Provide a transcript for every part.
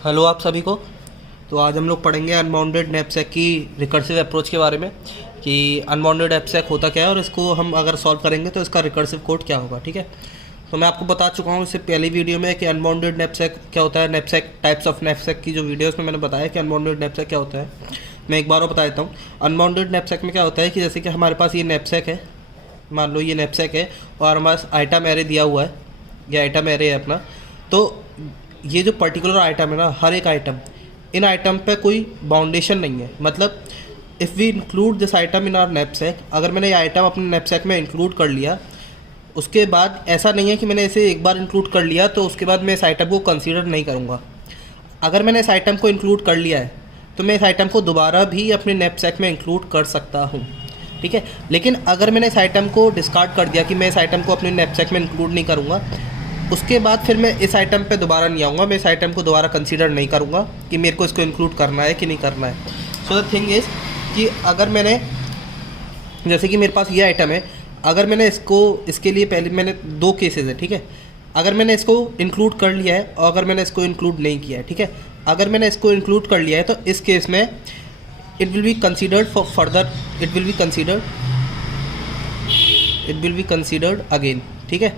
Hello आप सभी को। तो आज हम लोग पढ़ेंगे अनबाउंडेड नैपसैक की रिकर्सिव अप्रोच के बारे में कि अनबाउंडेड नैपसैक होता क्या है और इसको हम अगर सॉल्व करेंगे तो इसका रिकर्सिव कोड क्या होगा। ठीक है, तो मैं आपको बता चुका हूँ इससे पहली वीडियो में कि अनबाउंडेड नैपसैक क्या होता है। नैपसैक टाइप्स ऑफ नैपसैक की जो वीडियोस में मैंने बताया कि अनबाउंडेड नैपसैक क्या होता है, मैं एक बार और बता देता हूँ। अनबाउंडेड नैपसैक में क्या होता है कि जैसे कि हमारे पास ये नैपसैक है, मान लो ये नैपसैक है और हमारे पास आइटम एरे दिया हुआ है, ये आइटम एरे है अपना। तो ये जो पर्टिकुलर आइटम है ना, हर एक आइटम, इन आइटम पे कोई बाउंडेशन नहीं है। मतलब if we include this item in our knapsack, अगर मैंने ये आइटम अपने नैपसैक में इंक्लूड कर लिया, उसके बाद ऐसा नहीं है कि मैंने इसे एक बार इंक्लूड कर लिया तो उसके बाद मैं इस आइटम को कंसीडर नहीं करूँगा। अगर मैंने इस आइटम को इंक्लूड कर लिया है तो मैं इस आइटम को दोबारा भी अपने नैपसैक में इंक्लूड कर सकता हूँ। ठीक है, लेकिन अगर मैंने इस आइटम को डिस्कार्ड कर दिया कि मैं इस आइटम को अपने नैपसैक में इंक्लूड नहीं करूँगा, उसके बाद फिर मैं इस आइटम पे दोबारा नहीं आऊँगा, मैं इस आइटम को दोबारा कंसीडर नहीं करूँगा कि मेरे को इसको इंक्लूड करना है कि नहीं करना है। सो द थिंग इज़ कि अगर मैंने, जैसे कि मेरे पास ये आइटम है, अगर मैंने इसको, इसके लिए पहले मैंने दो केसेस है। ठीक है, अगर मैंने इसको इंक्लूड कर लिया है और अगर मैंने इसको इंक्लूड नहीं किया है। ठीक है, अगर मैंने इसको इंक्लूड कर लिया है तो इस केस में it will be considered for further, it will be considered again. ठीक है,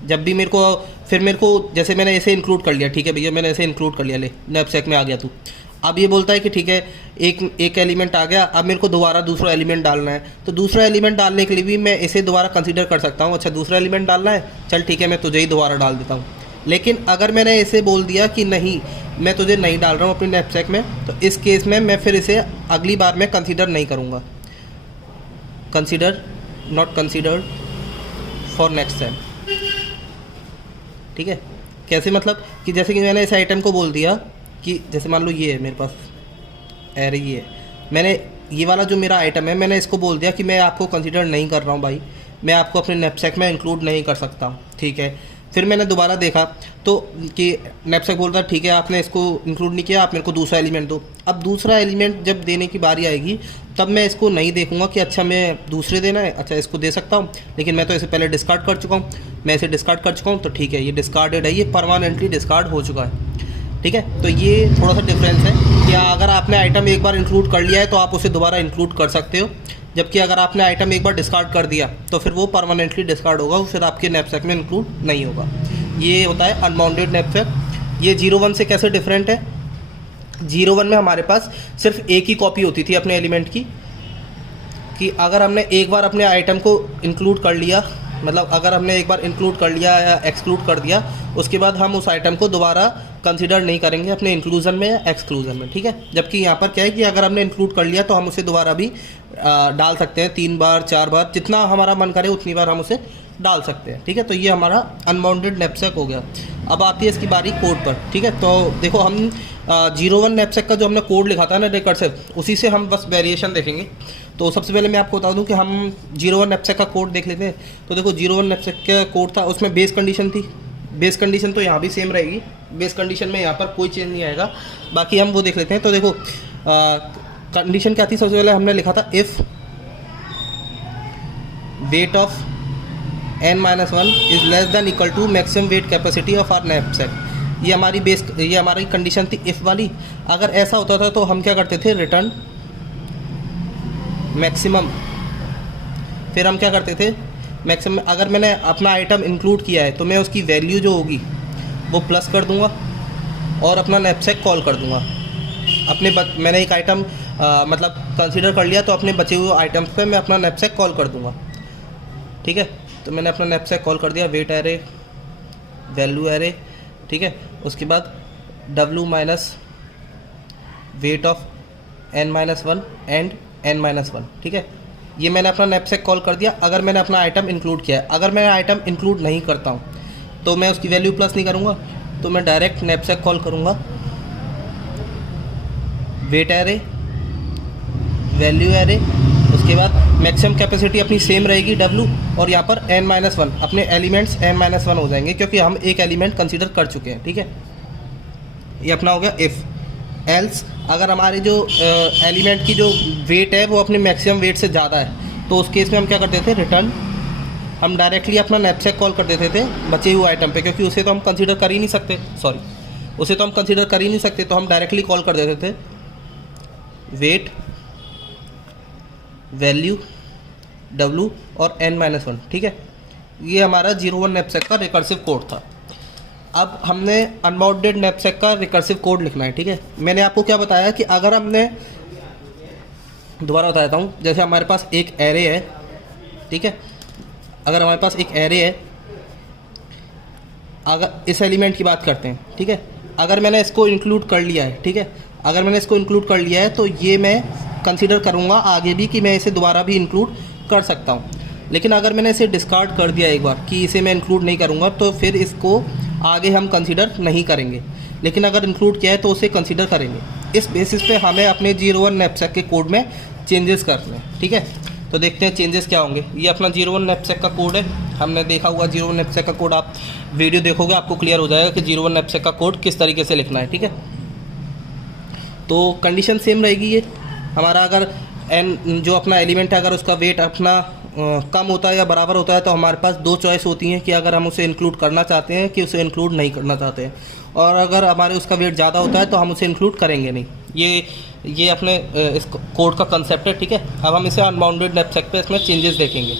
जब भी मेरे को जैसे मैंने ऐसे इंक्लूड कर लिया, ठीक है भैया मैंने ऐसे इंक्लूड कर लिया, ले नैपसैक में आ गया तू। अब ये बोलता है कि ठीक है एक एलिमेंट आ गया, अब मेरे को दोबारा दूसरा एलिमेंट डालना है, तो दूसरा एलिमेंट डालने के लिए भी मैं इसे दोबारा कंसीडर कर सकता हूँ। अच्छा दूसरा एलिमेंट डालना है, चल ठीक है मैं तुझे ही दोबारा डाल देता हूँ। लेकिन अगर मैंने इसे बोल दिया कि नहीं मैं तुझे नहीं डाल रहा हूँ अपने नैपसैक में, तो इस केस में मैं फिर इसे अगली बार में कंसीडर नहीं करूँगा। Consider not considered for next time. ठीक है, कैसे, मतलब कि जैसे कि मैंने इस आइटम को बोल दिया कि जैसे मान लो ये है मेरे पास एरे, ये है, मैंने ये वाला जो मेरा आइटम है मैंने इसको बोल दिया कि मैं आपको कंसीडर नहीं कर रहा हूँ भाई, मैं आपको अपने नैपसैक में इंक्लूड नहीं कर सकता हूँ। ठीक है, फिर मैंने दोबारा देखा तो कि नैपसैक बोलता ठीक है आपने इसको इंक्लूड नहीं किया, आप मेरे को दूसरा एलिमेंट दो। अब दूसरा एलिमेंट जब देने की बारी आएगी तब मैं इसको नहीं देखूंगा कि अच्छा मैं दूसरे देना है, अच्छा इसको दे सकता हूँ, लेकिन मैं तो इसे पहले डिस्कार्ड कर चुका हूँ, मैं इसे डिस्कार्ड कर चुका हूँ, तो ठीक है ये डिस्कार्डेड है, ये परमानेंटली डिस्कार्ड हो चुका है। ठीक है, तो ये थोड़ा सा डिफरेंस है कि अगर आपने आइटम एक बार इंक्लूड कर लिया है तो आप उसे दोबारा इंक्लूड कर सकते हो, जबकि अगर आपने आइटम एक बार डिस्कार्ड कर दिया तो फिर वो परमानेंटली डिस्कार्ड होगा, फिर आपके नैपसैक में इंक्लूड नहीं होगा। ये होता है अनबाउंडेड नैपसैक। ये 0-1 से कैसे डिफरेंट है? 0-1 में हमारे पास सिर्फ एक ही कॉपी होती थी अपने एलिमेंट की, कि अगर हमने एक बार अपने आइटम को इंक्लूड कर लिया, मतलब अगर हमने एक बार इंक्लूड कर लिया या एक्सक्लूड कर दिया, उसके बाद हम उस आइटम को दोबारा कंसीडर नहीं करेंगे अपने इंक्लूजन में या एक्सक्लूजन में। ठीक है, जबकि यहाँ पर क्या है कि अगर हमने इंक्लूड कर लिया तो हम उसे दोबारा भी डाल सकते हैं, 3 बार 4 बार, जितना हमारा मन करे उतनी बार हम उसे डाल सकते हैं। ठीक है, तो ये हमारा अनबाउंडेड नैपसैक हो गया। अब आती है इसकी बारी कोड पर। ठीक है, तो देखो हम 0-1 नैपसैक का जो हमने कोड लिखा था ना रिकर्सिव, उसी से हम बस वेरिएशन देखेंगे। तो सबसे पहले मैं आपको बता दूं कि हम 0-1 नैपसैक का कोड देख लेते हैं। तो देखो 0-1 नैपसैक का कोड था, उसमें बेस कंडीशन थी, बेस कंडीशन तो यहाँ भी सेम रहेगी, बेस कंडीशन में यहाँ पर कोई चेंज नहीं आएगा। बाकी हम वो देख लेते हैं। तो देखो कंडीशन क्या थी, सबसे पहले हमने लिखा था if weight of n-1 is less than equal to maximum weight capacity of our knapsack. ये हमारी बेस, ये हमारी कंडीशन थी इफ़ वाली। अगर ऐसा होता था तो हम क्या करते थे, रिटर्न मैक्सिमम, फिर हम क्या करते थे मैक्सिमम। अगर मैंने अपना आइटम इंक्लूड किया है तो मैं उसकी वैल्यू जो होगी वो प्लस कर दूंगा और अपना नैपसैक कॉल कर दूंगा। मैंने एक आइटम मतलब कंसीडर कर लिया तो अपने बचे हुए आइटम्स पे मैं अपना नैपसैक कॉल कर दूंगा। ठीक है, तो मैंने अपना नैपसैक कॉल कर दिया, वेट एरे, वैल्यू एरे। ठीक है, उसके बाद w minus weight of n-1 and n-1। ठीक है, ये मैंने अपना नैपसैक कॉल कर दिया अगर मैंने अपना आइटम इंक्लूड किया है। अगर मैं आइटम इंक्लूड नहीं करता हूँ तो मैं उसकी वैल्यू प्लस नहीं करूँगा, तो मैं डायरेक्ट नैपसैक कॉल करूँगा, वेट एरे, वैल्यू एरे, उसके बाद मैक्सिमम कैपेसिटी अपनी सेम रहेगी w, और यहाँ पर n-1 अपने एलिमेंट्स n-1 हो जाएंगे क्योंकि हम एक एलिमेंट कंसीडर कर चुके हैं। ठीक है, ये अपना हो गया इफ़। एल्स अगर हमारे जो एलिमेंट की जो वेट है वो अपने मैक्सिमम वेट से ज़्यादा है तो उस केस में हम क्या करते थे, रिटर्न, हम डायरेक्टली अपना नैपसैक कॉल कर देते थे बचे हुए आइटम पे, क्योंकि उसे तो हम कंसीडर कर ही नहीं सकते, सॉरी उसे तो हम कंसीडर कर ही नहीं सकते, तो हम डायरेक्टली कॉल कर देते थे वेट वैल्यू w और n-1, ठीक है। ये हमारा 01 नैपसैक का रिकर्सिव कोड था। अब हमने अनबाउंडेड नैपसैक का रिकर्सिव कोड लिखना है, ठीक है। मैंने आपको क्या बताया कि अगर हमने, दोबारा बता देता हूँ, जैसे हमारे पास एक एरे है, ठीक है, अगर हमारे पास एक एरे है, अगर इस एलिमेंट की बात करते हैं, ठीक है, अगर मैंने इसको इंक्लूड कर लिया है, ठीक है, अगर मैंने इसको इंक्लूड कर लिया है तो ये मैं कंसीडर करूँगा आगे भी कि मैं इसे दोबारा भी इंक्लूड कर सकता हूँ। लेकिन अगर मैंने इसे डिस्कार्ड कर दिया एक बार कि इसे मैं इंक्लूड नहीं करूँगा, तो फिर इसको आगे हम कंसीडर नहीं करेंगे। लेकिन अगर इंक्लूड किया है तो उसे कंसीडर करेंगे। इस बेसिस पे हमें अपने 01 नैपसैक के कोड में चेंजेस करने हैं, ठीक है। तो देखते हैं चेंजेस क्या होंगे। ये अपना 01 नैपसैक का कोड है, हमने देखा हुआ 01 नैपसैक का कोड। आप वीडियो देखोगे आपको क्लियर हो जाएगा कि 01 नैपसैक का कोड किस तरीके से लिखना है, ठीक है। तो कंडीशन सेम रहेगी। ये हमारा अगर एन जो अपना एलिमेंट है, अगर उसका वेट अपना कम होता है या बराबर होता है, तो हमारे पास दो चॉइस होती हैं कि अगर हम उसे इंक्लूड करना चाहते हैं कि उसे इंक्लूड नहीं करना चाहते हैं। और अगर हमारे उसका वेट ज़्यादा होता है तो हम उसे इंक्लूड करेंगे नहीं। ये अपने इस कोड का कंसेप्ट है, ठीक है। अब हम इसे अनबाउंडेड नैपसैक पे इसमें चेंजेस देखेंगे।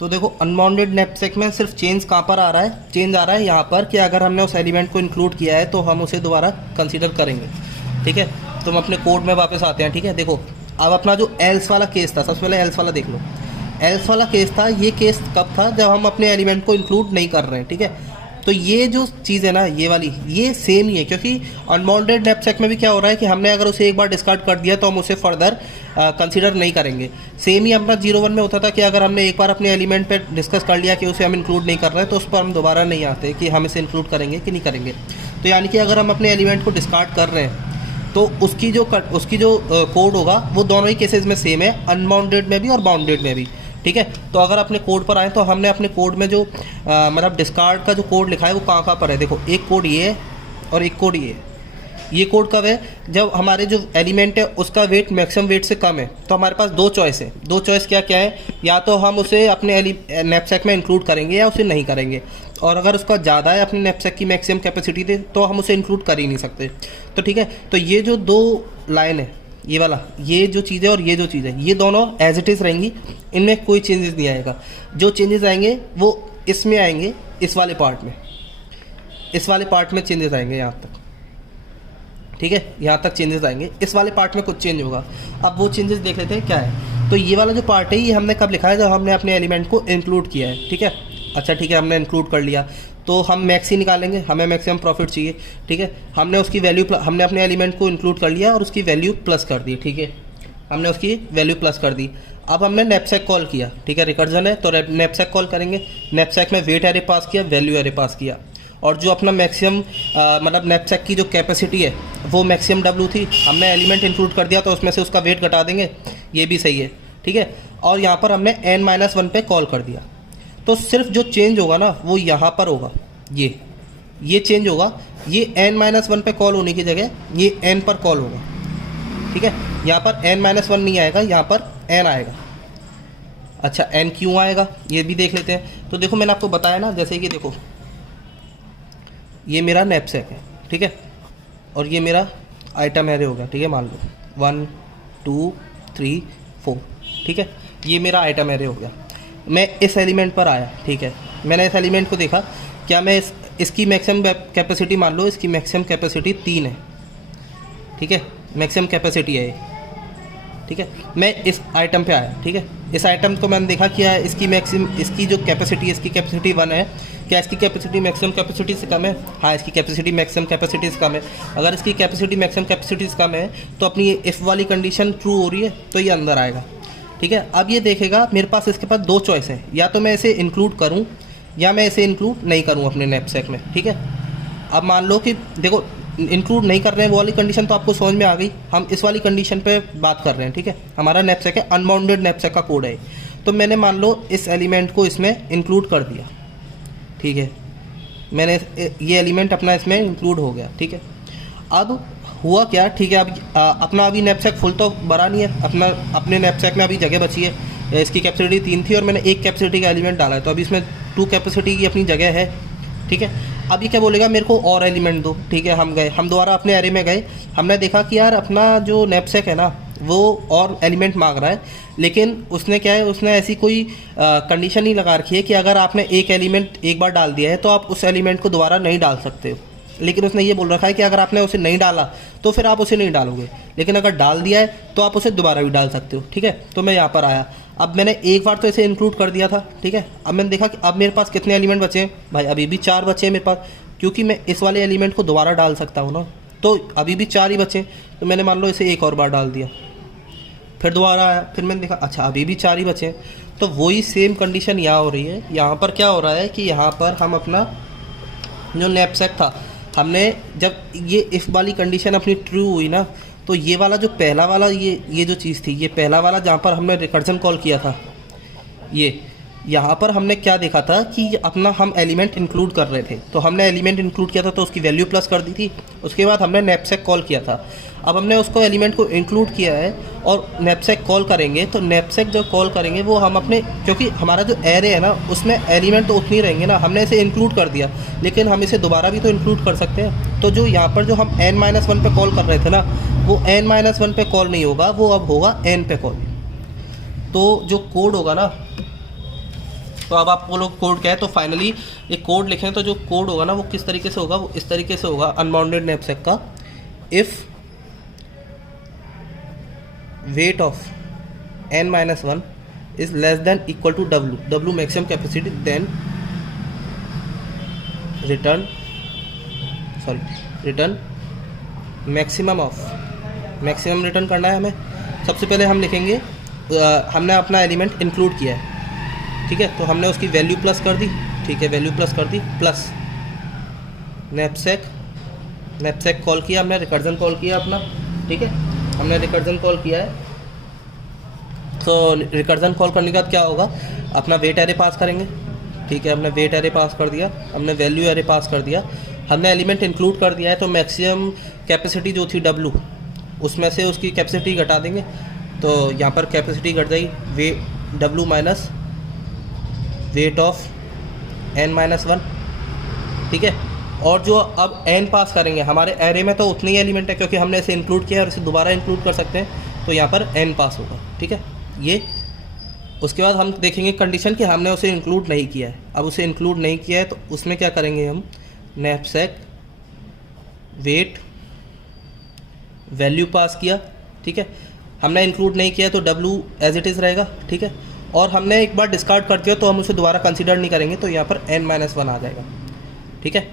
तो देखो अनबाउंडेड नैपसैक में सिर्फ चेंज कहाँ पर आ रहा है, चेंज आ रहा है यहाँ पर कि अगर हमने उस एलिमेंट को इंक्लूड किया है तो हम उसे दोबारा कंसीडर करेंगे, ठीक है। तो हम अपने कोड में वापस आते हैं, ठीक है। देखो अब अपना जो एल्स वाला केस था, सबसे पहले एल्स वाला देख लो। एल्स वाला केस था, ये केस कब था, जब हम अपने एलिमेंट को इंक्लूड नहीं कर रहे हैं, ठीक है। तो ये जो चीज़ है ना, ये वाली, ये सेम ही है, क्योंकि अनबाउंडेड नैपसैक में भी क्या हो रहा है कि हमने अगर उसे एक बार डिस्कार्ड कर दिया तो हम उसे फर्दर कंसीडर नहीं करेंगे। सेम ही अपना 01 में होता था कि अगर हमने एक बार अपने एलिमेंट पे डिस्कस कर लिया कि उसे हम इंक्लूड नहीं कर रहे हैं, तो उस पर हम दोबारा नहीं आते कि हम इसे इंक्लूड करेंगे कि नहीं करेंगे। तो यानी कि अगर हम अपने एलिमेंट को डिस्कार्ड कर रहे हैं तो उसकी जो कोड होगा वो दोनों ही केसेस में सेम है, अनबाउंडेड में भी और बाउंडेड में भी, ठीक है। तो अगर अपने कोड पर आए तो हमने अपने कोड में जो मतलब डिस्कार्ड का जो कोड लिखा है वो कहाँ पर है। देखो एक कोड ये है और एक कोड ये है। ये कोड कब है, जब हमारे जो एलिमेंट है उसका वेट मैक्सिमम वेट से कम है। तो हमारे पास दो चॉइस है। दो चॉइस क्या क्या है, या तो हम उसे अपने नैपसैक में इंक्लूड करेंगे या उसे नहीं करेंगे। और अगर उसका ज़्यादा है अपने नैपसैक की मैक्सिमम कैपेसिटी दे तो हम उसे इंक्लूड कर ही नहीं सकते। तो ठीक है, तो ये जो दो लाइन है, ये वाला, ये जो चीज़ है और ये जो चीज़ है, ये दोनों एज इट इज़ रहेंगी, इनमें कोई चेंजेस नहीं आएगा। जो चेंजेस आएंगे वो इसमें आएंगे, इस वाले पार्ट में, इस वाले पार्ट में चेंजेस आएंगे यहाँ तक, ठीक है। यहाँ तक चेंजेस आएंगे, इस वाले पार्ट में कुछ चेंज होगा। अब वो चेंजेस देख लेते हैं क्या है। तो ये वाला जो पार्ट है ये हमने कब लिखा है, जब हमने अपने एलिमेंट को इंक्लूड किया है, ठीक है। अच्छा ठीक है, हमने इंक्लूड कर लिया तो हम मैक्स ही निकालेंगे, हमें मैक्सिमम प्रॉफिट चाहिए, ठीक है। हमने उसकी वैल्यू, हमने अपने एलिमेंट को इंक्लूड कर लिया और उसकी वैल्यू प्लस कर दी, ठीक है। हमने उसकी वैल्यू प्लस कर दी। अब हमने नैपसैक कॉल किया, ठीक है, रिकर्जन है तो नैपसैक कॉल करेंगे। नैपसैक में वेट एरे पास किया, वैल्यू एरे पास किया, और जो अपना मैक्सिमम मतलब नैपसैक की जो कैपेसिटी है वो मैक्सिमम W थी, हमने एलिमेंट इंक्लूड कर दिया तो उसमें से उसका वेट घटा देंगे, ये भी सही है, ठीक है। और यहाँ पर हमने n-1 पे कॉल कर दिया। तो सिर्फ जो चेंज होगा ना वो यहाँ पर होगा, ये चेंज होगा। ये n-1 पे कॉल होने की जगह ये n पर कॉल होगा, ठीक है। यहाँ पर n-1 नहीं आएगा, यहाँ पर n आएगा। अच्छा n क्यों आएगा ये भी देख लेते हैं। तो देखो मैंने आपको बताया ना, जैसे कि देखो ये मेरा नैपसैक है, ठीक है, और ये मेरा आइटम एरे होगा, ठीक है। मान लो 1 2 3 4, ठीक है, ये मेरा आइटम एरे हो गया। मैं इस एलिमेंट पर आया, ठीक है, मैंने इस एलिमेंट को देखा, क्या मैं इसकी मैक्सिमम कैपेसिटी, मान लो इसकी मैक्सिमम कैपेसिटी 3 है, ठीक है, मैक्सिमम कैपेसिटी है ये, ठीक है। मैं इस आइटम पे आया, ठीक है, इस आइटम को मैंने देखा क्या है, इसकी मैक्सिमम, इसकी जो कैपेसिटी है, इसकी कैपेसिटी 1 है। क्या इसकी कैपेसिटी मैक्सिमम कैपेसिटी से कम है? हाँ, इसकी कैपेसिटी मैक्सिमम कैपेसिटी से कम है। अगर इसकी कैपेसिटी मैक्सिमम कैपेसिटी से कम है तो अपनी इफ वाली कंडीशन ट्रू हो रही है तो ये अंदर आएगा, ठीक है। अब ये देखेगा मेरे पास, इसके पास दो चॉइस है, या तो मैं इसे इंक्लूड करूँ या मैं इसे इंक्लूड नहीं करूँ अपने नैपसैक में, ठीक है। अब मान लो कि देखो इंक्लूड नहीं कर रहे हैं, वो वाली कंडीशन तो आपको समझ में आ गई। हम इस वाली कंडीशन पे बात कर रहे हैं, ठीक है। हमारा नैपसैक है, अनबाउंडेड नैपसैक का कोड है। तो मैंने मान लो इस एलिमेंट को इसमें इंक्लूड कर दिया, ठीक है, मैंने ये एलिमेंट अपना इसमें इंक्लूड हो गया, ठीक है। अब हुआ क्या, ठीक है, अब अपना अभी नैपसैक फुल तो भरा नहीं है, अपने नैपसैक में अभी जगह बची है। इसकी कैपेसिटी 3 थी और मैंने 1 कैपेसिटी का एलिमेंट डाला है, तो अभी इसमें 2 कैपेसिटी की अपनी जगह है। ठीक है। अब ये क्या बोलेगा, मेरे को और एलिमेंट दो। ठीक है, हम गए, हम दोबारा अपने एरे में गए, हमने देखा कि यार अपना जो नैपसैक है ना वो और एलिमेंट मांग रहा है, लेकिन उसने क्या है, उसने ऐसी कोई कंडीशन नहीं लगा रखी है कि अगर आपने एक एलिमेंट एक बार डाल दिया है तो आप उस एलिमेंट को दोबारा नहीं डाल सकते हो। लेकिन उसने ये बोल रखा है कि अगर आपने उसे नहीं डाला तो फिर आप उसे नहीं डालोगे, लेकिन अगर डाल दिया है तो आप उसे दोबारा भी डाल सकते हो। ठीक है, तो मैं यहाँ पर आया, अब मैंने एक बार तो इसे इंक्लूड कर दिया था। ठीक है, अब मैंने देखा कि अब मेरे पास कितने एलिमेंट बचे हैं भाई, अभी भी 4 बचे हैं मेरे पास, क्योंकि मैं इस वाले एलिमेंट को दोबारा डाल सकता हूँ ना, तो अभी भी 4 ही बचे। तो मैंने मान लो इसे एक और बार डाल दिया, फिर दोबारा आया, फिर मैंने देखा अच्छा अभी भी 4 ही बचे हैं। तो वही सेम कंडीशन यहाँ हो रही है। यहाँ पर क्या हो रहा है कि यहाँ पर हम अपना जो नैपसैक था, हमने जब ये इफ वाली कंडीशन अपनी ट्रू हुई ना, तो ये वाला जो पहला वाला ये जो चीज़ थी, ये पहला वाला जहाँ पर हमने रिकर्जन कॉल किया था, ये यहाँ पर हमने क्या देखा था कि अपना हम एलिमेंट इंक्लूड कर रहे थे, तो हमने एलिमेंट इंक्लूड किया था तो उसकी वैल्यू प्लस कर दी थी। उसके बाद हमने नैपसैक कॉल किया था, अब हमने उसको एलिमेंट को इंक्लूड किया है और नैपसैक कॉल करेंगे, तो नैपसैक जो कॉल करेंगे वो हम अपने, क्योंकि हमारा जो एरे है ना उसमें एलिमेंट तो उतनी रहेंगे ना, हमने इसे इंक्लूड कर दिया, लेकिन हम इसे दोबारा भी तो इंक्लूड कर सकते हैं। तो जो यहाँ पर जो हम n-1 पे कॉल कर रहे थे ना, वो n-1 पे कॉल नहीं होगा, वो अब होगा n पे कॉल। तो जो कोड होगा ना, तो अब आप लोग कोड क्या है, तो फाइनली एक कोड लिखें, तो जो कोड होगा ना वो किस तरीके से होगा, वो इस तरीके से होगा अनबाउंडेड नैपसैक का, if weight of n-1 is less than equal to w maximum capacity, then return maximum of, maximum return करना है हमें। सबसे पहले हम लिखेंगे हमने अपना एलिमेंट इंक्लूड किया है, ठीक है, तो हमने उसकी वैल्यू प्लस कर दी। ठीक है, वैल्यू प्लस कर दी, प्लस नैपसैक कॉल किया हमने, रिकर्जन कॉल किया अपना। ठीक है, हमने रिकर्जन कॉल किया है, तो रिकर्जन कॉल करने के बाद क्या होगा, अपना वेट एरे पास करेंगे। ठीक है, हमने वेट एरे पास कर दिया, हमने वैल्यू एरे पास कर दिया, हमने एलिमेंट इंक्लूड कर दिया है, तो मैक्सिमम कैपेसिटी जो थी w, उसमें से उसकी कैपेसिटी घटा देंगे, तो यहाँ पर कैपेसिटी घट जाएगी w minus weight of n-1। ठीक है, और जो अब n पास करेंगे, हमारे एरे में तो उतने ही एलिमेंट है क्योंकि हमने इसे इंक्लूड किया और इसे दोबारा इंक्लूड कर सकते हैं, तो यहाँ पर n पास होगा। ठीक है, ये उसके बाद हम देखेंगे कंडीशन कि हमने उसे इंक्लूड नहीं किया है। अब उसे इंक्लूड नहीं किया है तो उसमें क्या करेंगे हम, नैपसैक वेट वैल्यू पास किया। ठीक है, हमने इंक्लूड नहीं किया तो w एज इट इज़ रहेगा। ठीक है, और हमने एक बार डिस्कार्ड कर दिया तो हम उसे दोबारा कंसीडर नहीं करेंगे, तो यहाँ पर n-1 आ जाएगा। ठीक है,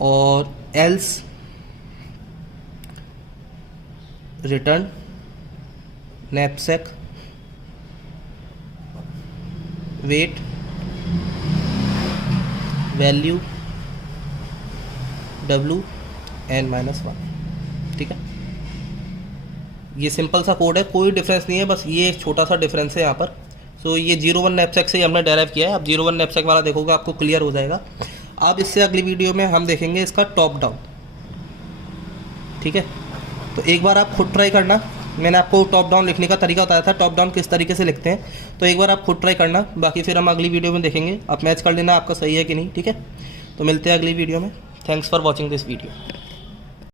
और else return knapsack weight value w n-1। ठीक है, ये सिंपल सा कोड है, कोई डिफरेंस नहीं है, बस ये एक छोटा सा डिफरेंस है यहाँ पर। सो ये 0-1 नैपसैक से ही हमने डेराइव किया है। अब 0-1 नैपसैक वाला देखोगे आपको क्लियर हो जाएगा। अब इससे अगली वीडियो में हम देखेंगे इसका टॉप डाउन। ठीक है, तो एक बार आप खुद ट्राई करना, मैंने आपको टॉप डाउन लिखने का तरीका बताया था, टॉप डाउन किस तरीके से लिखते हैं, तो एक बार आप खुद ट्राई करना, बाकी फिर हम अगली वीडियो में देखेंगे। आप मैच कर लेना आपका सही है कि नहीं। ठीक है, तो मिलते हैं अगली वीडियो में। Thanks for watching this video.